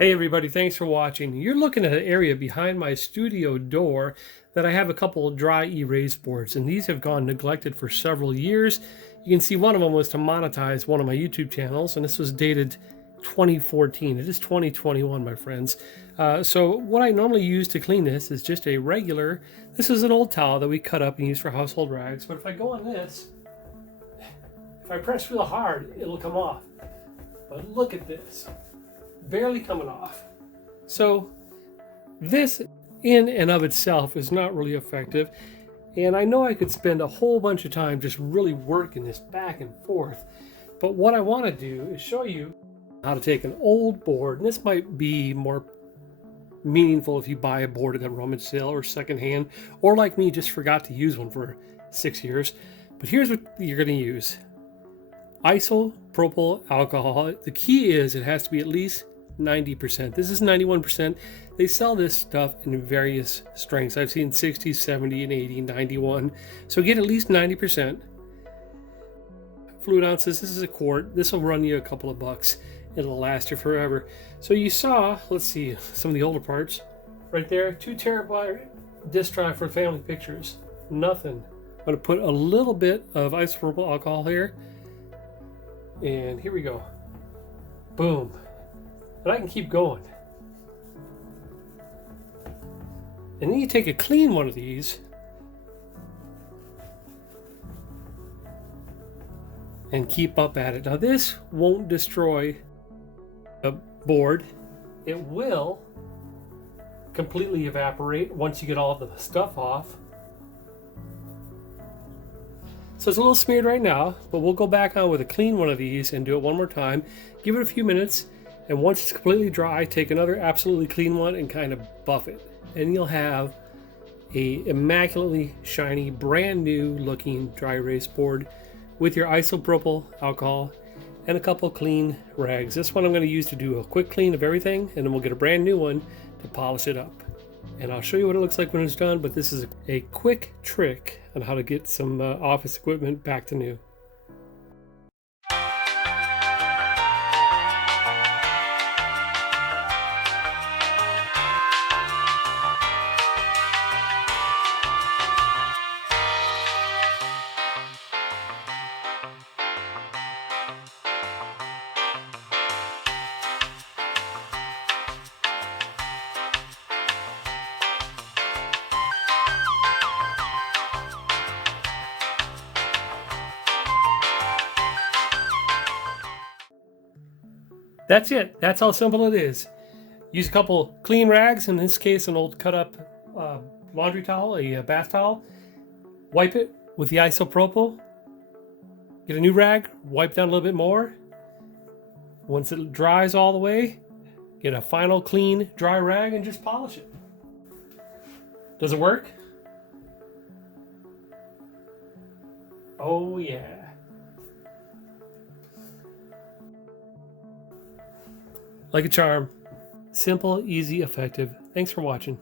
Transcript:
Hey everybody, thanks for watching. You're looking at an area behind my studio door that I have a couple of dry erase boards, and these have gone neglected for several years. You can see one of them was to monetize one of my YouTube channels, and this was dated 2014. It is 2021, my friends. So what I normally use to clean this is just a regular, this is an old towel that we cut up and use for household rags, but if I go on this, if I press real hard, it'll come off. But look at this. Barely coming off. So this in and of itself is not really effective, and I know I could spend a whole bunch of time just really working this back and forth, but what I want to do is show you how to take an old board, and this might be more meaningful if you buy a board at a rummage sale or secondhand, or like me, just forgot to use one for 6 years. But here's what you're going to use: isopropyl alcohol. The key is it has to be at least 90%. This is 91%. They sell this stuff in various strengths. I've seen 60, 70, and 80, 91. So get at least 90%. Fluid ounces, this is a quart. This will run you a couple of bucks. It'll last you forever. So you saw, let's see, some of the older parts. Right there, 2 terabyte disk drive for family pictures. Nothing. I'm going to put a little bit of isopropyl alcohol here. And here we go. Boom. And I can keep going. And then you take a clean one of these and keep up at it. Now this won't destroy a board. It will completely evaporate once you get all the stuff off. So it's a little smeared right now, but we'll go back on with a clean one of these and do it one more time. Give it a few minutes, and once it's completely dry, take another absolutely clean one and kind of buff it. And you'll have a immaculately shiny, brand new looking dry erase board with your isopropyl alcohol and a couple clean rags. This one I'm going to use to do a quick clean of everything, and then we'll get a brand new one to polish it up. And I'll show you what it looks like when it's done, but this is a quick trick on how to get some office equipment back to new. That's it. That's how simple it is. Use a couple clean rags, in this case an old cut up laundry towel, a bath towel. Wipe it with the isopropyl. Get a new rag, wipe down a little bit more. Once it dries all the way, get a final clean dry rag and just polish it. Does it work? Oh yeah. Like a charm. Simple, easy, effective. Thanks for watching.